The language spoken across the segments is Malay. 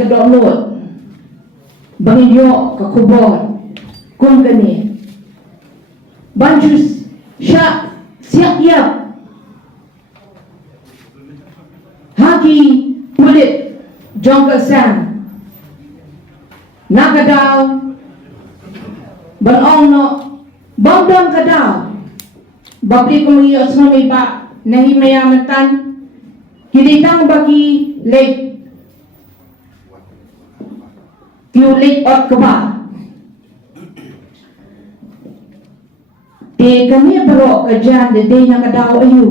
kedok not bangin yo ka kubor kung gani banjus shah siap yap haki pulit jongkel sang nakadaw banong no bangdang kadaw babli kung iyo sunami pa nahimayamatan kinitang bagi late kiu late ot kaba te kami bro kajan de na kadaw ayu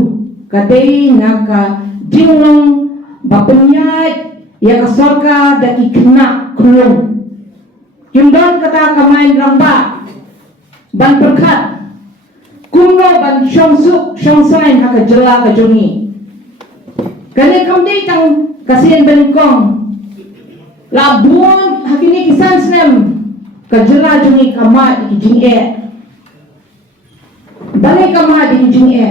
kadai na ka jinglong bapenyai ya ka sorka daki Khynnah kulung yundon kata kamain ramba ban perkat kumno ban shongsuk shongsain haka jela ka jongi kane kamdi tang kasian bengkong labuan hakini kisan snem ka jela jongi kama di jing e bale kama di jing e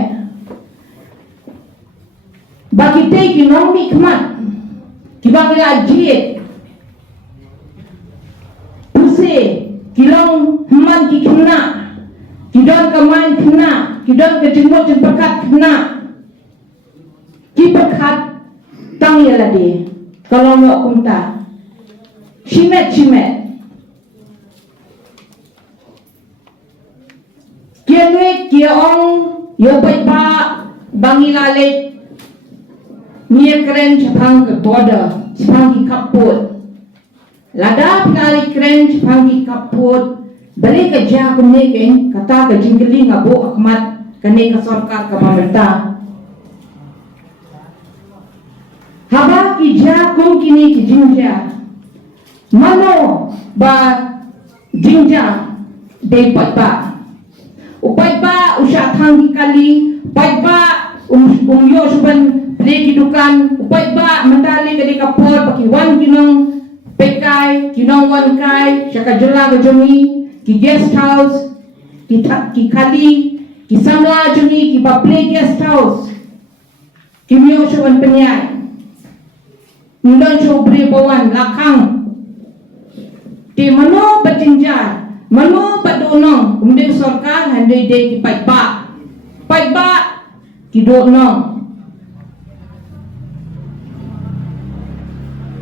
bagi te ki nombi kmat kibakila jiet puse kilong man ki Khynnah kidon kamain Khynnah kidon ke jenggot jen pekat Khynnah ki pekat tang ya lade kalau ngok kumta shimet kianwe kiong yo ba bangilale nia keren chapang ke border chapang ki kaput lada pingali keren chapang ki kaput balik kerja kumne ke kata ke jingli ngabo akmat kane ka sarkar ka pemerintah haba ki ja kum kini ki jynjar mano ba jynjar de paidbah paidbah usha thang ki kali paidbah yo suban play kidukan paidbah mentale ke de kapor paki wan kinong pekai kinong wan kai syaka jela ke jongi ki guest house ki kali ki samla jongi ki ba play guest house ki mio suban penyai ndon so bre bawan lakang ti mano bajinjar mano badonong kemudian sarkar handai de ki paidbah ki donong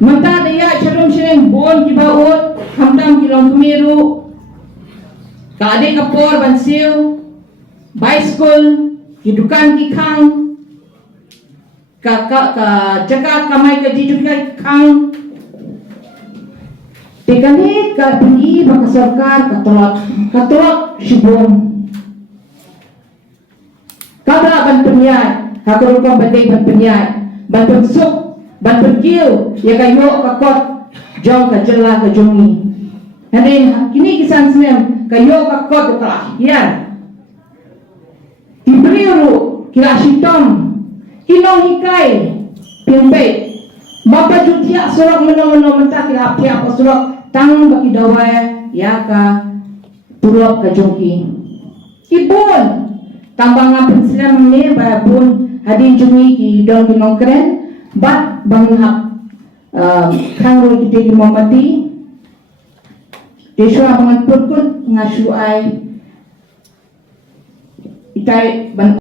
mata daya charum sering bon ki baut hamdam ki long kemeru ka ade kapor bansiu bicycle ki dukan ki khang ka jaga kamai ka didukan khang tekane ka bini baka sarkar katolak shibon kada ban penyai hakuru ka badai ban penyai ban pensuk ban pergil ya kayo kakot jong ka jela ka jongi hanin kini kisan sinem kayo kakot ka yan ibriru kila shitom kinong hikai pimpe bapa jutia surak meno mentah kila pia surak tang baki dawai ya ka turok ka jongi ibon tambang ngapin sinem ne ba pun hadin jongi ki dong kinong keren bat banghak kangro kita di mamati deswa bangan purkut ngasuai itai ban